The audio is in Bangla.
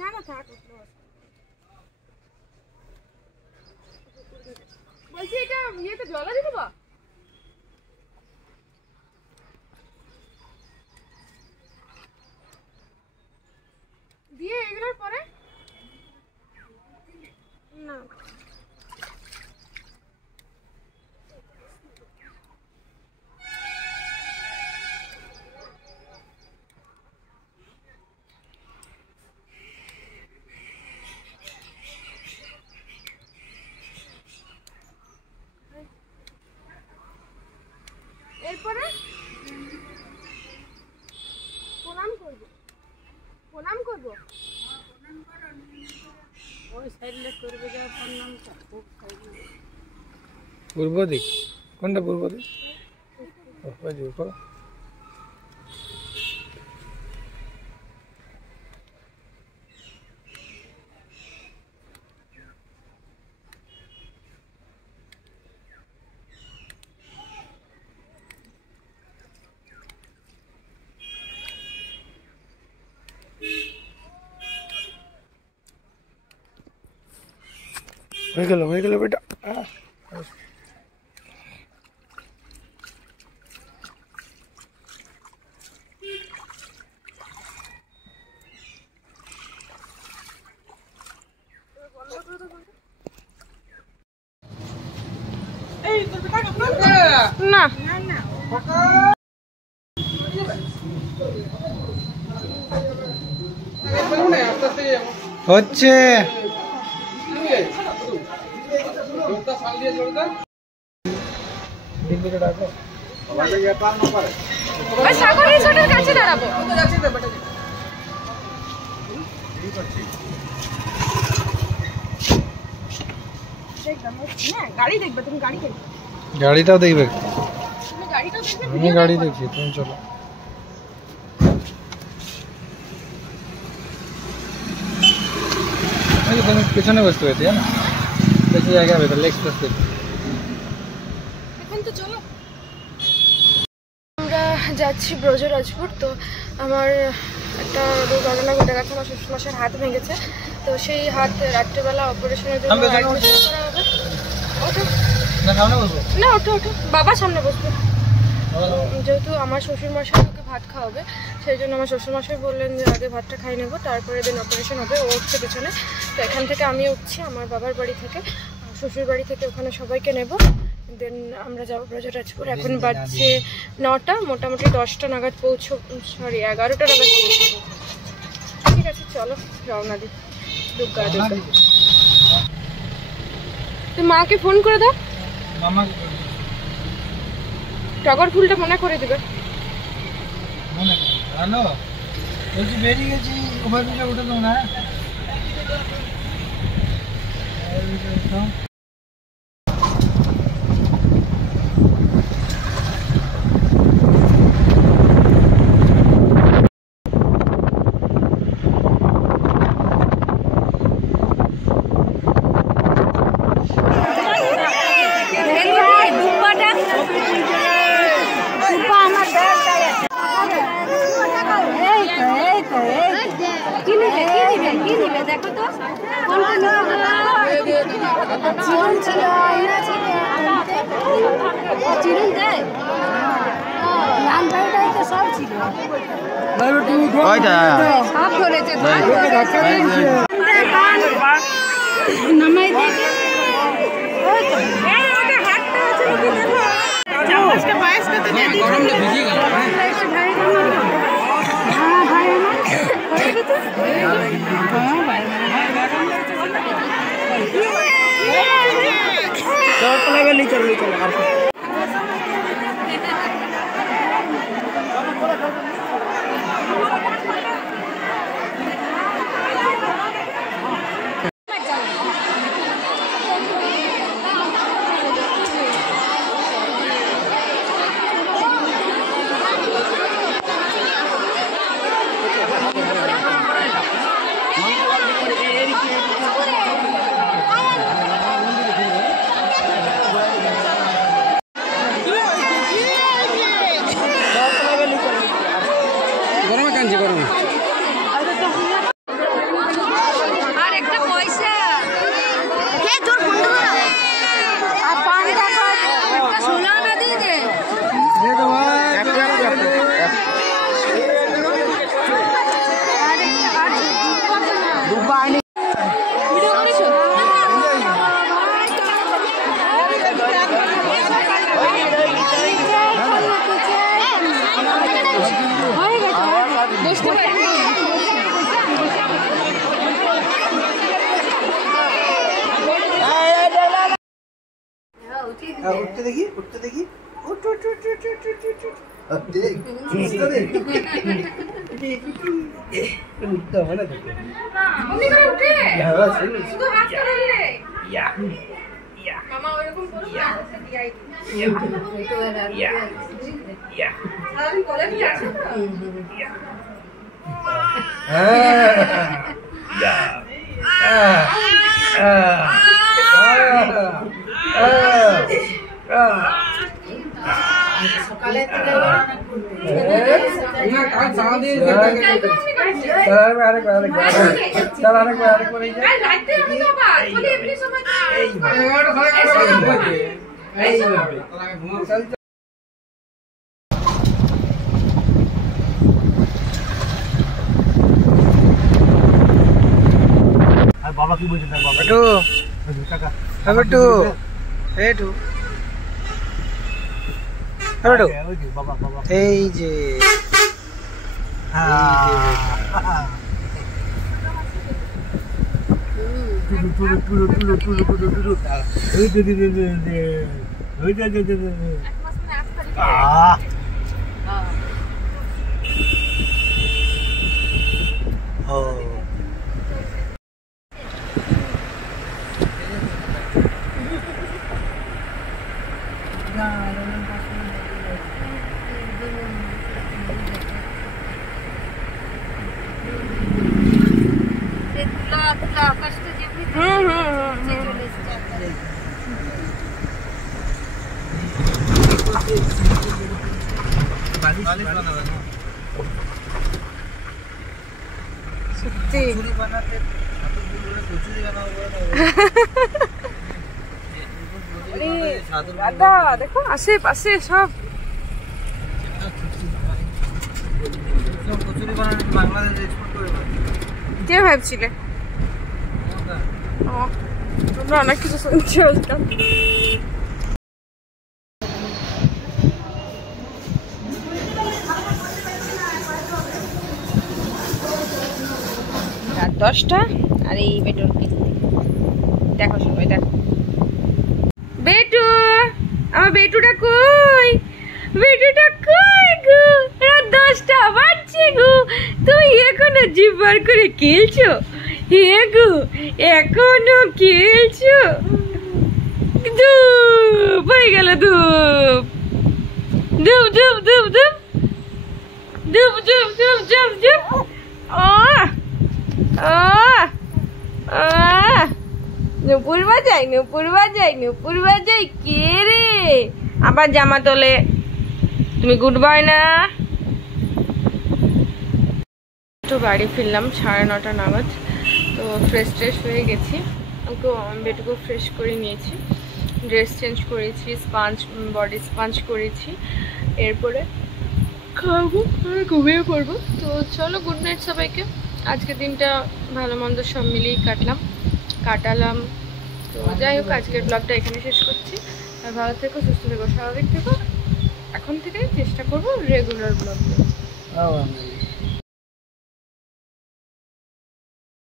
না না থাক বলছি এটা ইয়েতে জলা দিয়ে দেবো দিয়ে এগুলোর পরে না এরপরে প্রণাম করব ওই সাইডে করবে যা প্রণামটা পূর্ব দিক কোনটা পূর্ব দিক ওই দিক করো হয়ে গেল বেটা না হচ্ছে সাগরের ছোটের কাছে দাঁড়াবো গাড়ি দেখবে তুমি গাড়িটাও দেখবে গাড়িটাও আমি গাড়ি দেখছি তুমি চলো তুমি পিছনে বসতে পেতে না বেশি জায়গা হবে তাহলে এক্সপ্রেস দেখবে এখন তো চলো আমরা যাচ্ছি ব্রজরাজপুর তো আমার একটা ঘটনা ঘটে গেছে আমার শ্বশুরমশাইয়ের হাত ভেঙেছে তো সেই হাত রাত্রেবেলা অপারেশনের জন্য অ্যাডমিশন করা হবে ওঠো না ওঠো বাবা সামনে বসবে যেহেতু আমার শ্বশুরমশাই ওকে ভাত খাওয়াবে সেই জন্য আমার শ্বশুরমশাই বললেন যে আগে ভাতটা খাই নেবো তারপরে দিন অপারেশন হবে ও উঠছে পিছনে তো এখান থেকে আমি উঠছি আমার বাবার বাড়ি থেকে শ্বশুর বাড়ি থেকে ওখানে সবাইকে নেব দেন আমরা যাবো ব্রজরাজপুর এখন বাজছে 9টা মোটামুটি 10টা নাগাদ সরি 11টা নাগাদ পৌঁছবো ঠিক আছে চলো রওনা দিই দুর্গা তুই মাকে ফোন করে দাও টগর ফুলটা মনে করে দিবে হ্যালো বলছি বেরিয়ে গেছি ওভারব্রিজে উঠে দাও না দেখো তো চিরুন ছিল চিরুন দেয় নাম ভাইটাই তো সব ছিল সব ধরেছে নামাই দেখে चलो উঠতে দেখি উঠ উঠ উঠ উঠ উঠ উঠ উঠ উঠ দেখ উঠতে হবে না তোকে মম্মি করে উঠে হ্যাঁ শুধু হাত ধরে ইয়া মামা ওরকম করো না দিয়াই ইয়া আমি কলেজ যাচ্ছি সকালে বাবা কি বলছেন বাবা একটু টাকা একটু একটু একটু বাবা বাবা এই যে দাদা দেখো আশেপাশে সব কে ভাবছিলে তোমরা অনেক কিছু শুনছি আজকাল রাত 10টা আর এই বেটুর দেখো সবাই দেখো বেটু আমার বেটুটা কই বেটুটা কই গো রাত 10টা বাজছে গো তুমি এখনো জিভ বার করে খেলছো হে গো এখনো খেলছো ধূপ হয়ে গেল ধূপ ধূপ ধূপ ধূপ ধূপ ধূপ ধূপ ধূপ ধূপ ধূপ নুপুর বাজাই নুপুর বাজাই নুপুর বাজাই কে রে আবার জামা তোলে তুমি গুড বাই না তো বাড়ি ফিরলাম 9:30 নাগাদ তো ফ্রেশ হয়ে গেছি ওকে বেটুকে ফ্রেশ করে নিয়েছি ড্রেস চেঞ্জ করেছি বডি স্পাঞ্জ করেছি এরপরে খাবো ঘুমিয়ে পড়বো তো চলো গুড নাইট সবাইকে আজকের দিনটা ভালো মন্দ সব মিলিয়েই কাটালাম তো যাই হোক আজকের ব্লগটা এখানে শেষ করছি আর ভালো থেকো সুস্থ থেকো স্বাভাবিক থেকো এখন থেকে চেষ্টা করবো রেগুলার ব্লগ